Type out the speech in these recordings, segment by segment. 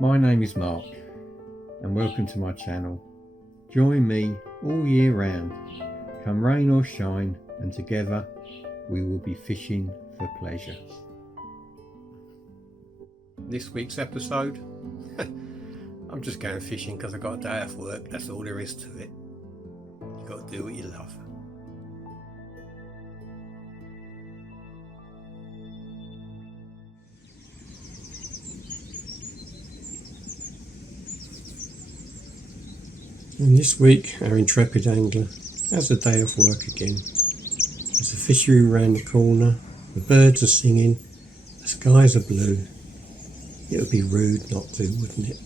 My name is Mark and welcome to my channel. Join me all year round, come rain or shine, and together we will be fishing for pleasure. This week's episode, I'm just going fishing because I've got a day off work, that's all there is to it. You've got to do what you love. And this week our intrepid angler has a day off work again. There's a fishery around the corner, the birds are singing, the skies are blue. It would be rude not to, wouldn't it?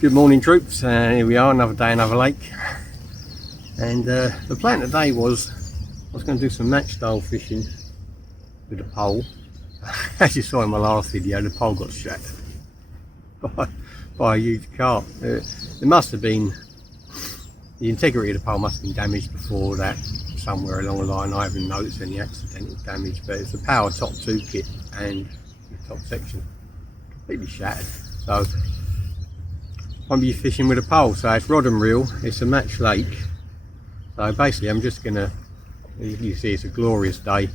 Good morning troops, here we are, another day, another lake. And the plan today was I was going to do some match style fishing with a pole. As you saw in my last video, the pole got shattered by a huge carp. It must have been, the integrity of the pole must have been damaged before that, somewhere along the line. I haven't noticed any accidental damage, but it's a power top 2 kit and the top section completely shattered. So I'm be fishing with a pole, so it's rod and reel, it's a match lake. So basically I'm just gonna, you see it's a glorious day,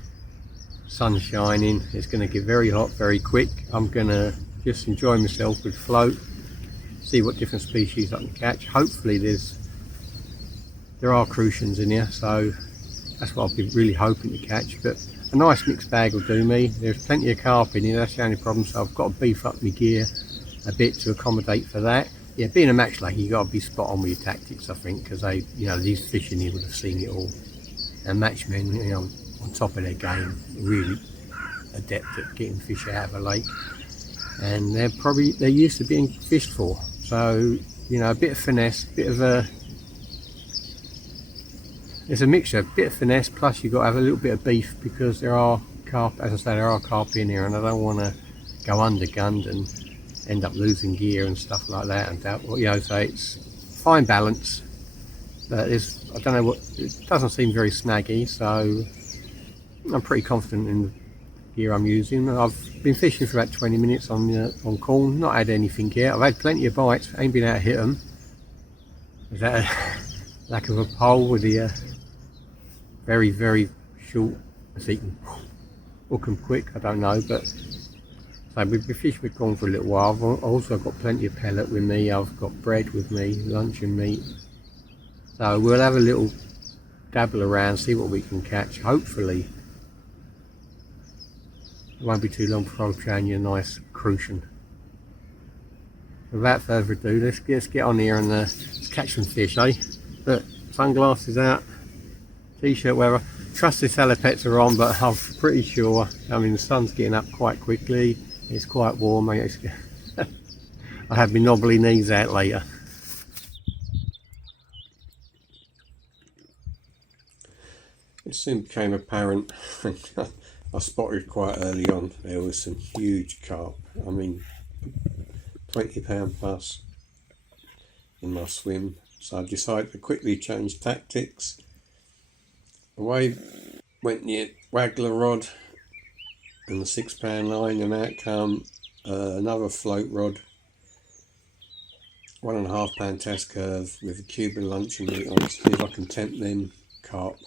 sun shining, it's gonna get very hot very quick. I'm gonna just enjoy myself with float, see what different species I can catch. Hopefully there are crucians in here, so that's what I've been really hoping to catch, but a nice mixed bag will do me. There's plenty of carp in here, that's the only problem, so I've got to beef up my gear a bit to accommodate for that. Yeah, being a match lake, you got to be spot on with your tactics, I think, because they, these fish in here would have seen it all. And matchmen, on top of their game, really adept at getting fish out of a lake, and they're used to being fished for. So, a bit of finesse, it's a mixture, a bit of finesse, plus you've got to have a little bit of beef, because there are carp, as I say, there are carp in here, and I don't want to go undergunned and end up losing gear and stuff like that, and that, so it's fine balance, but I don't know what, it doesn't seem very snaggy, so I'm pretty confident in the gear I'm using. I've been fishing for about 20 minutes on corn, not had anything yet. I've had plenty of bites, ain't been able to hit them. Is that a lack of a pole with the very, very short, so you can hook them quick? I don't know, but so we've been fishing with corn for a little while. I've also got plenty of pellet with me, I've got bread with me, lunch and meat. So we'll have a little dabble around, see what we can catch. Hopefully it won't be too long before I'll show you a nice crucian. Without further ado, let's get on here and let's catch some fish, eh? Look, sunglasses out, t-shirt, whatever. Trust the salopettes are on, but I'm pretty sure, the sun's getting up quite quickly. It's quite warm. I have my knobbly knees out later. It soon became apparent, I spotted quite early on, there was some huge carp. 20-pound plus in my swim. So I decided to quickly change tactics. Away went the waggler rod and the 6-pound line, and out come another float rod, 1.5-pound test curve with a Cuban luncheon meat on, to see if I can tempt them carp.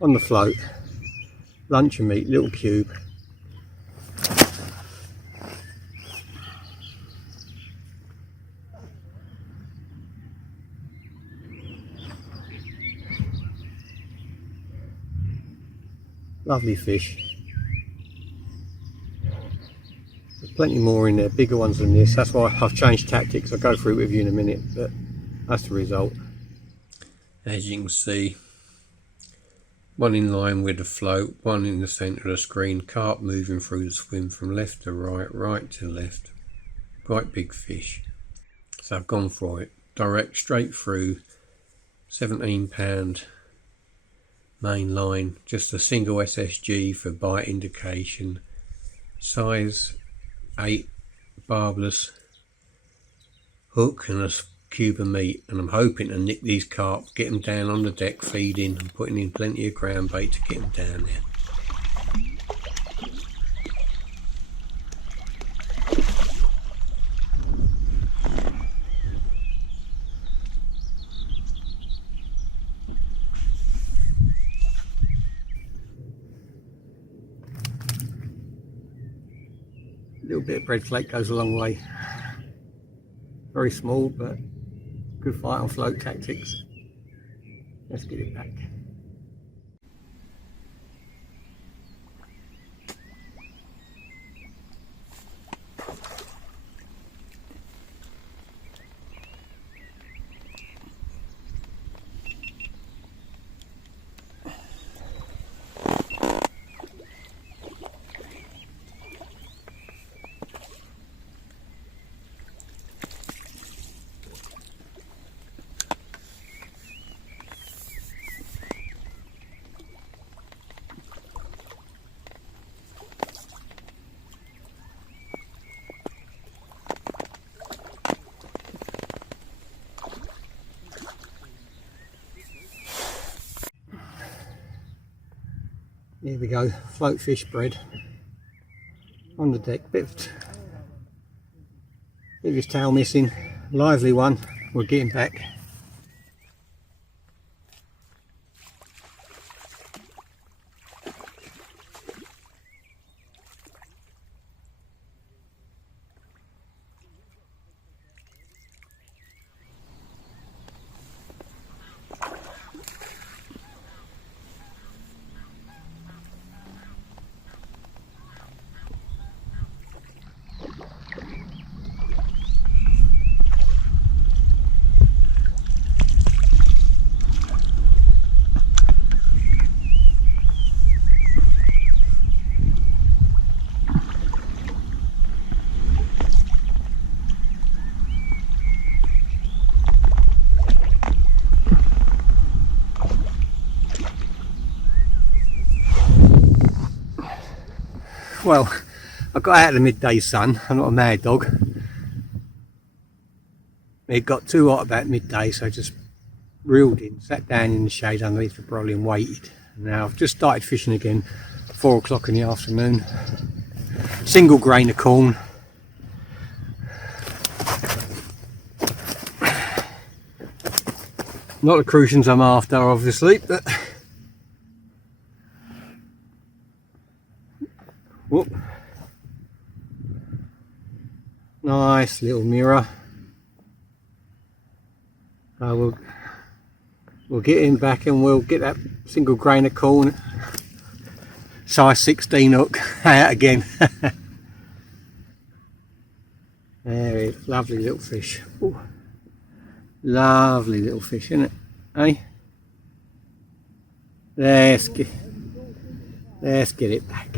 on the float, luncheon meat, little cube. Lovely fish. There's plenty more in there, bigger ones than this. That's why I've changed tactics. I'll go through it with you in a minute, but that's the result. As you can see, one in line with the float, one in the centre of the screen, carp moving through the swim from left to right, right to left. Quite big fish. So I've gone for it. Direct, straight through, £17 main line, just a single SSG for bite indication, size 8 barbless hook and a cube of meat, and I'm hoping to nick these carp, get them down on the deck feeding and putting in plenty of ground bait to get them down there. A little bit of bread flake goes a long way. Very small, but good fight on float tactics. Let's get it back. Here we go, float fish bread on the deck. Bit of his tail missing, lively one. We're getting back. Well, I got out of the midday sun. I'm not a mad dog. It got too hot about midday, so I just reeled in, sat down in the shade underneath the brolly and waited. Now I've just started fishing again, 4 o'clock in the afternoon. Single grain of corn. Not the crucians I'm after, obviously, but whoop. Nice little mirror. We'll get him back and we'll get that single grain of corn, size 16 hook out again. There it is, lovely little fish. Ooh. Lovely little fish, isn't it? Eh? Let's get it back.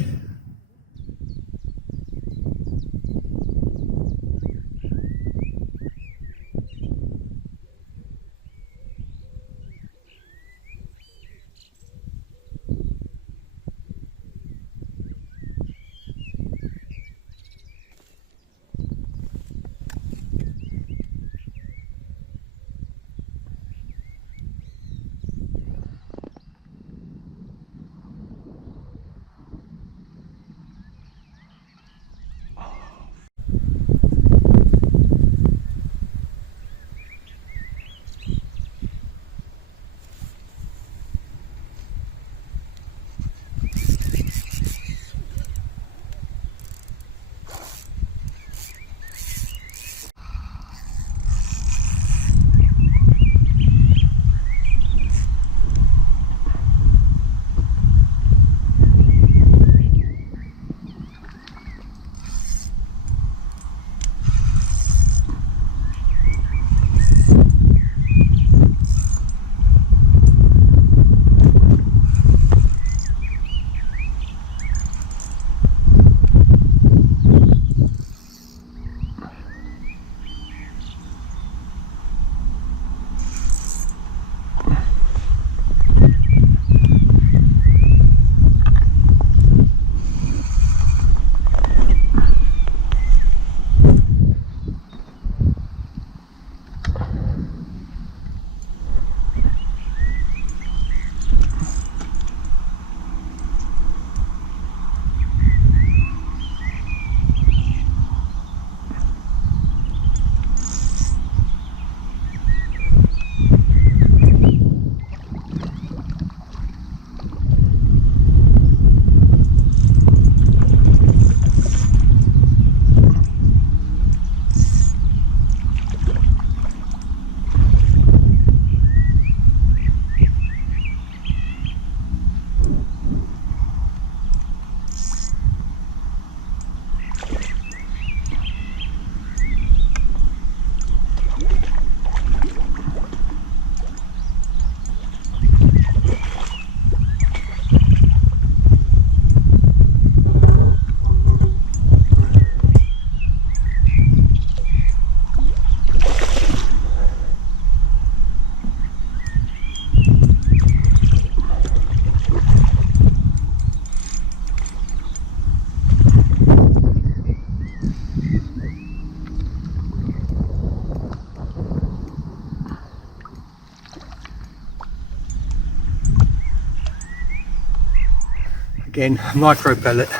again, micro pellet,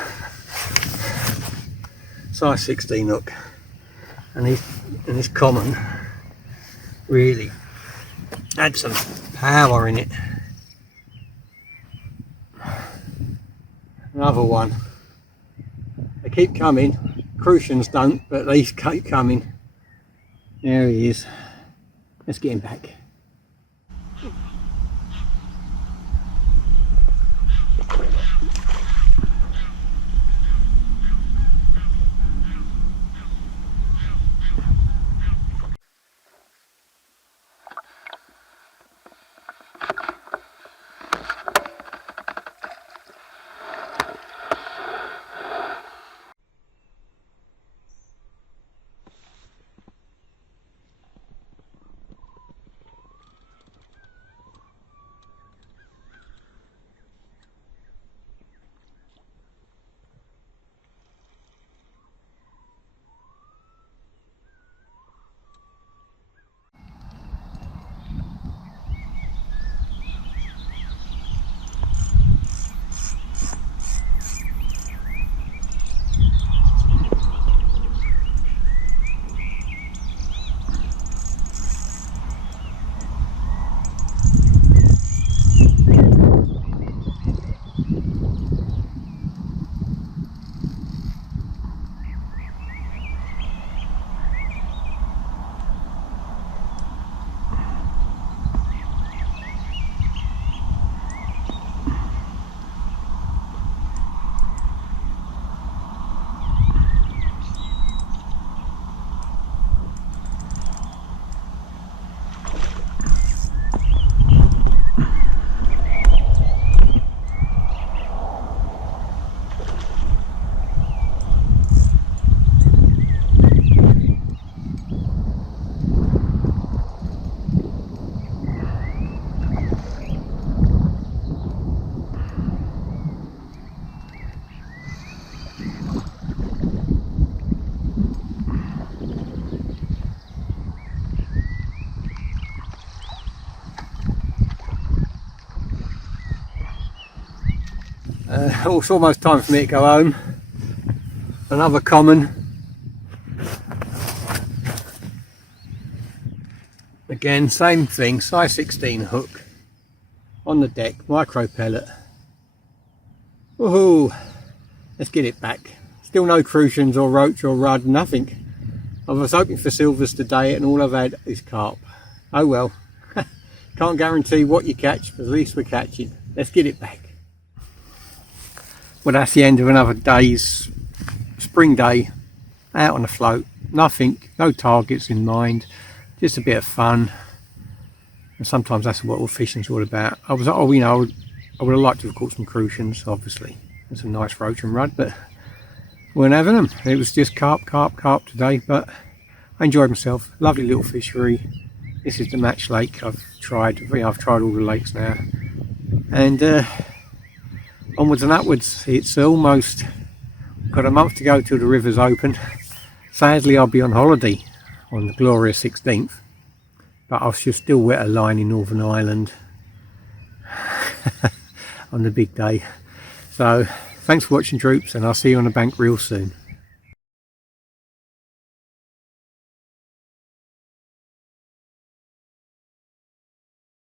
size 16 hook, and this common really had some power in it. Another one. They keep coming. Crucians don't, but these keep coming. There he is. Let's get him back. It's almost time for me to go home. Another common. Again, same thing, size 16 hook on the deck, micro pellet. Woohoo! Let's get it back. Still no crucians or roach or rudd, nothing. I was hoping for silvers today and all I've had is carp. Oh well. Can't guarantee what you catch, but at least we're catching. Let's get it back. Well, that's the end of another day's spring day out on the float. Nothing, no targets in mind, just a bit of fun. And sometimes that's what all fishing's all about. I would have liked to have caught some crucians, obviously, and some nice roach and rudd, but we weren't having them. It was just carp today, but I enjoyed myself. Lovely little fishery. This is the Match Lake. I've tried all the lakes now, and onwards and upwards. It's almost got a month to go till the river's open. Sadly, I'll be on holiday on the glorious 16th, but I should still wet a line in Northern Ireland on the big day. So thanks for watching, troops, and I'll see you on the bank real soon.